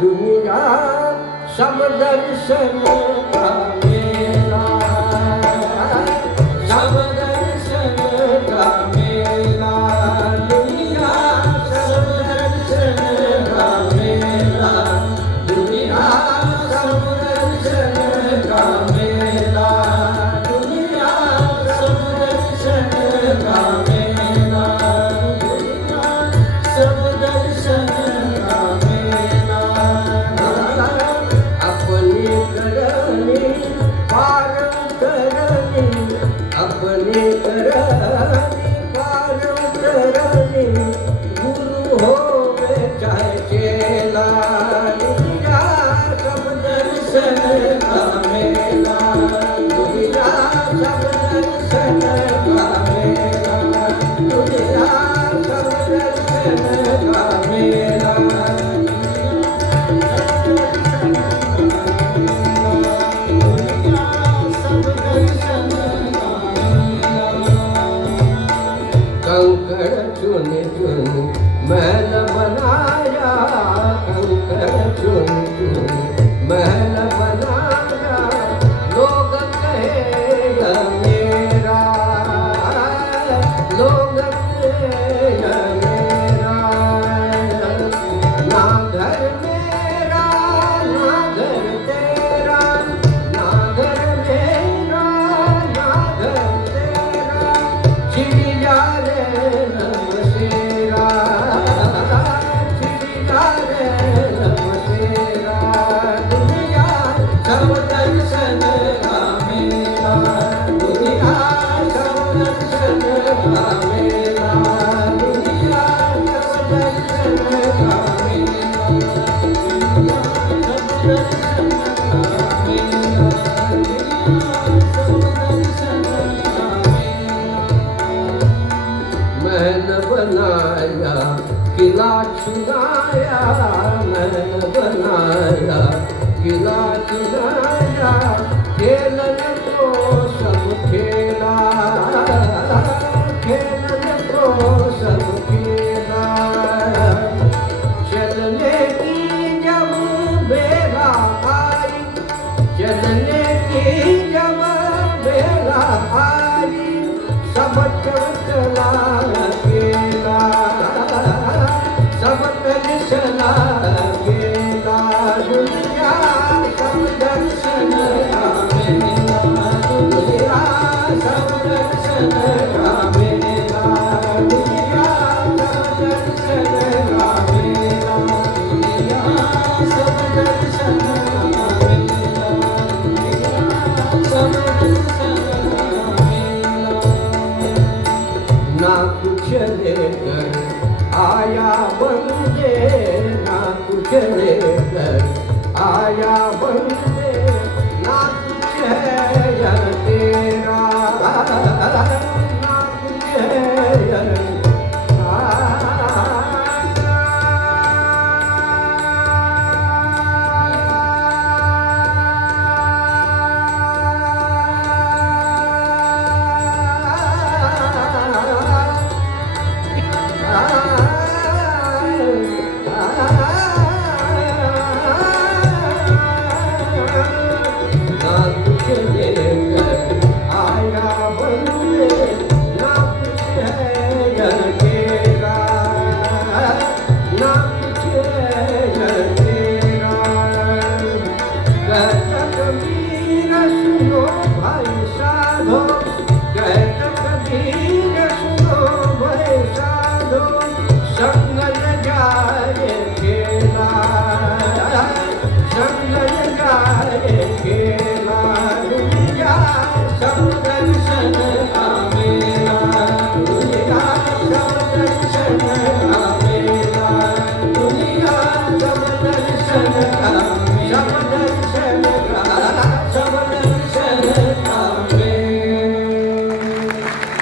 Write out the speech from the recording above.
दुनिया सब दर्शन का मेला, सब दर्शन का मेला, दुनिया सब दर्शन का मेला, दुनिया सब दर्शन का मेला, दुनिया सब दर्शन का मेला, दुनिया सब दर्शन का मेला। अपनी करनी पारम करनी, अपनी करनी पारम करनी, गुरु होवे चाहे चेला, दुनिया सब दर्शन का मेला, दुनिया सब दर्शन का मेला, दुनिया सब दर्शन का मेला। कंकड़ चुन चुन महल बनाया, कंकड़ चुन चुन महल बनाया, लोग कहेगा मेरा, लोग कहेगा मेरा, ना घर मेरा ना घर तेरा, ना घर मेरा ना घर तेरा, चिड़िया रे नमसेरा, चिड़िया रे नमसेरा, दुनिया सब दर्शन का मेला, दुनिया सब दर्शन का मेला, दुनिया सब दर्शन का मेला, दुनिया सब दर्शन का मेला, दुनिया सब दर्शन का मेला। महल बनाया किला चुराया, महल बनाया किला चुराया, खेलन को सब खेला, खेलन को सब खेला, चलने की जब बेला आई, चलने की जब बेला आई, सब चला अकेला, सब चला अकेला, दुनिया सब दर्शन का मेला, दुनिया सब दर्शन का मेला, दुनिया सब दर्शन का मेला, दुनिया सब दर्शन का मेला, दुनिया सब दर्शन का मेला। ना कुछ लेकर आया बंदे, ना कुछ लेकर आया बंदे, ना कुछ है यह तेरा, ना कुछ है यह ना कुछ लेकर आया बंदे, ना कुछ है यह तेरा, ना कुछ